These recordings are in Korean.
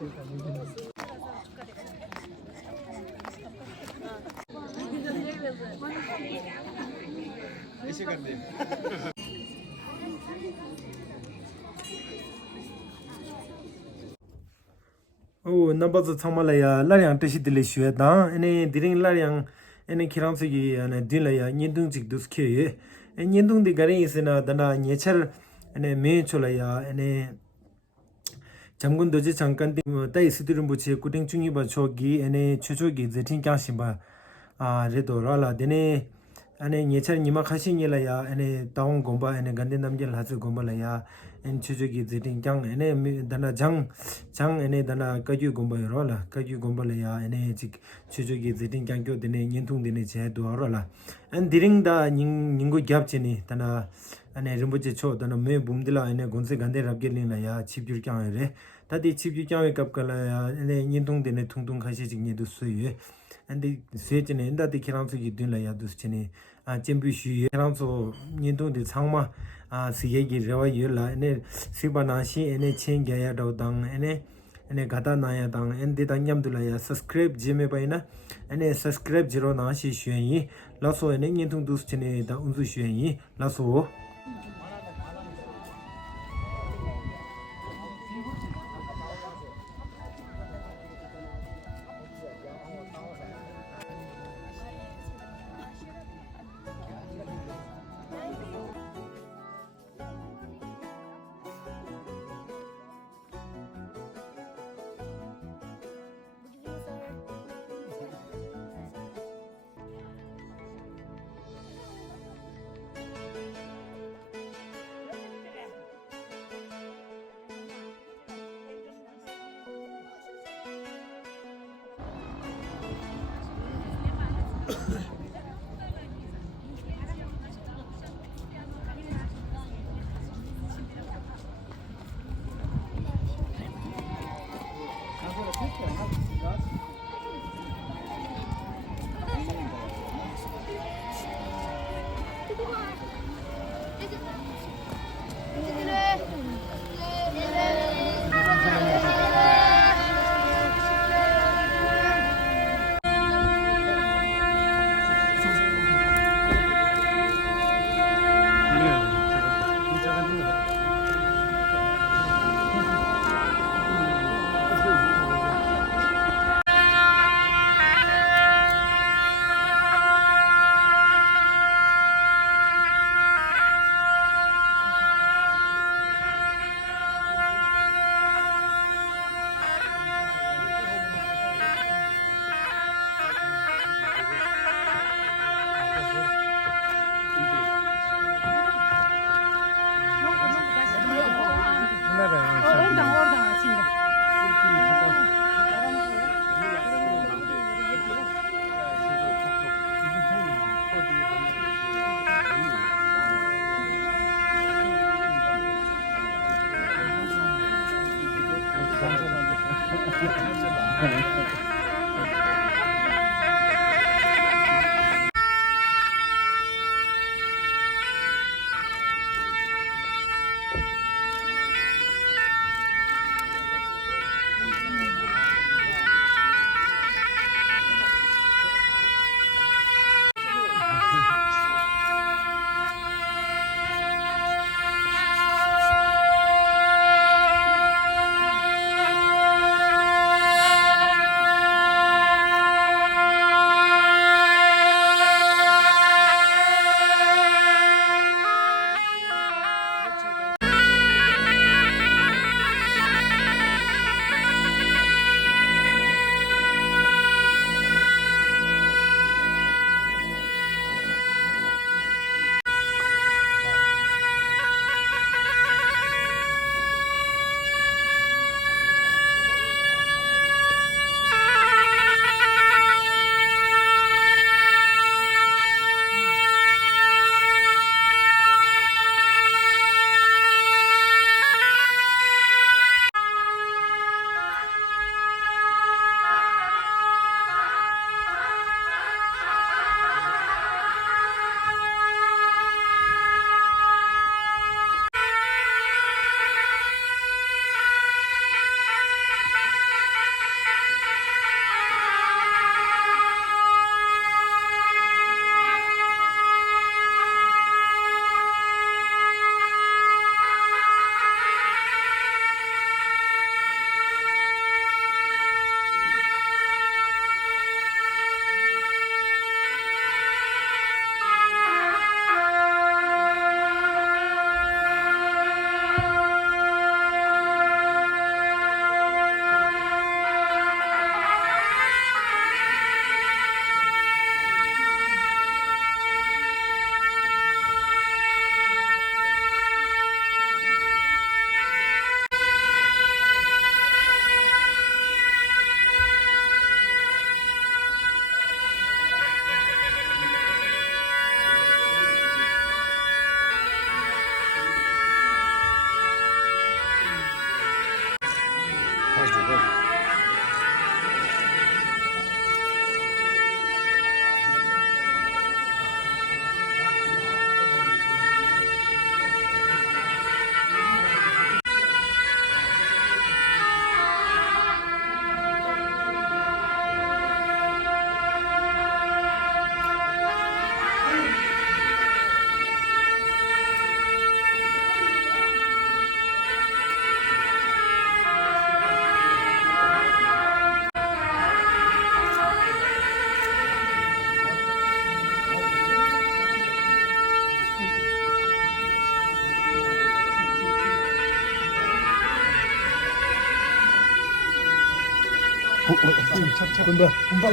ऐसे कर दे ओ नंबर छमलाया लारियां तशी दिले शुए दा एने दिरिं लारियां एने 키랑스기 안에 딜라야 년둥직 두스케 년둥디 가리 있으나 다나 예철 에네 메초라야 에네 잠군도지 잠깐 따이 스드름 부치 꾸딩 중이 봐 초기 에네 최초기 제팅 깡심바 아 레도라라 데네 안에 예철 니마 카신이라야 에네 다운 공바 에네 간데 남겔 하즈 공바라야 엔 최초기 제팅 깡 에네 다나 장 에네 다나 까규 공바요라 까규 공바라야 에네 직 최초기 제팅 깡교 데네 년통 데네 제도라라 엔 디링다 닝고 갭치니 다나 안에 림부지 초 다나 메 붐딜라 에네 곤세 간데 랍겔린라야 칩줄 깡이래 다디 칩줄 깡에 갑깔라야 에네 년통 데네 통통 가시 직니도 수유 엔디 세진에 엔다디 키랑스기 든라야 두스치니 아 쳔비슈 키랑소 년통데 상마 아 시예기 레와유라 에네 시바나시 에네 첸게야 도당 에네 가다나야 당 엔디 당냠둘라야 subscribe 제메바이나 에네 subscribe 지로 나시 슈엔이 라소 에네 년통 두스치니 다 운수 슈엔이 라소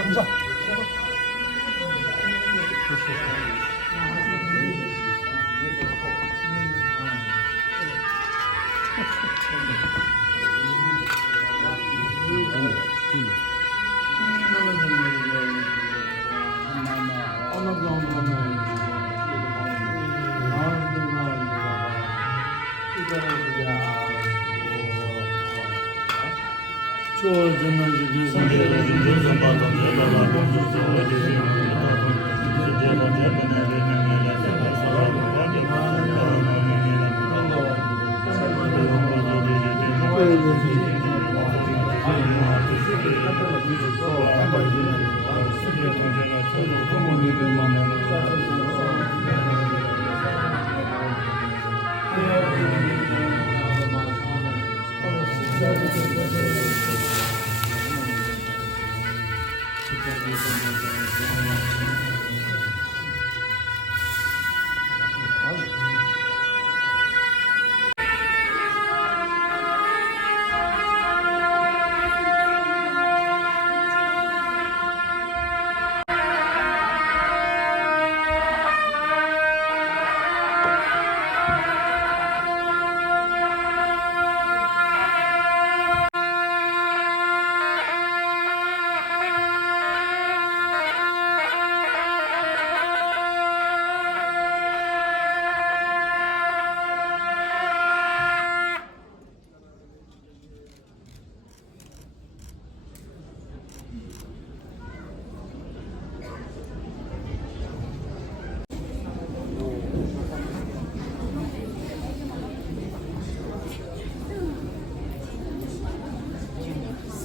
본다.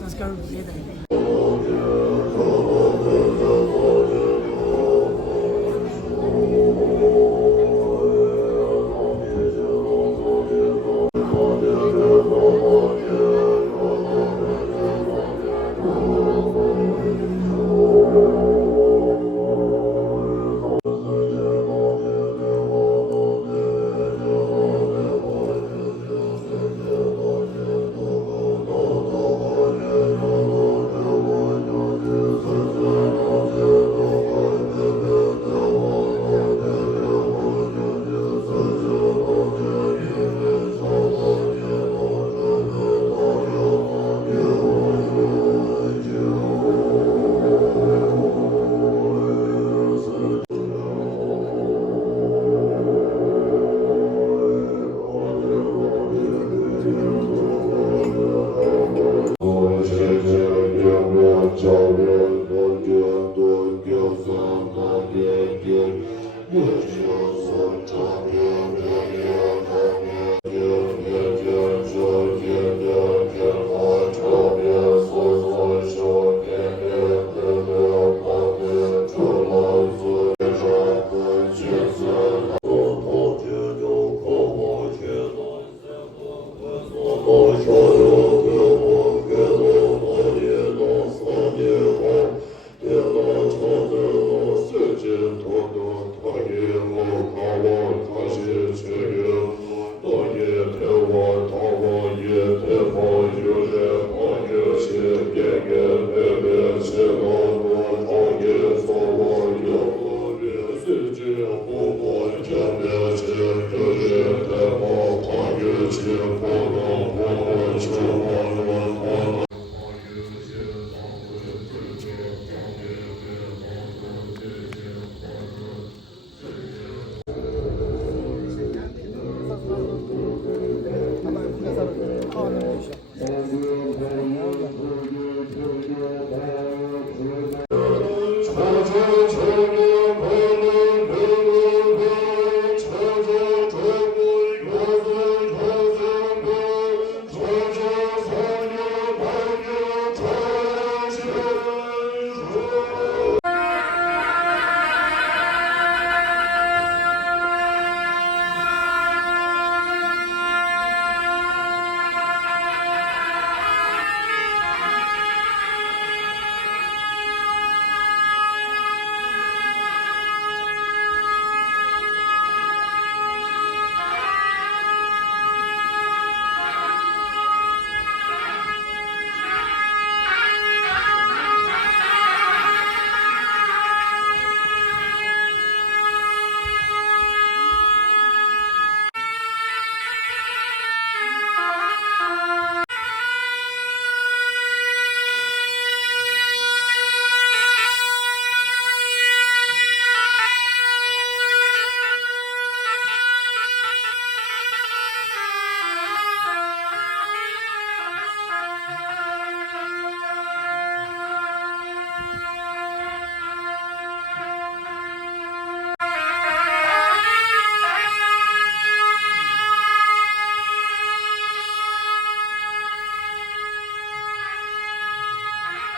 Let's go together. Thank you.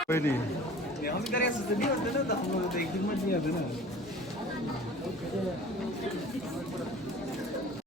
पहिले आम्ही करायचं तर नाही होतं ना तर किंमत नाही होतं ना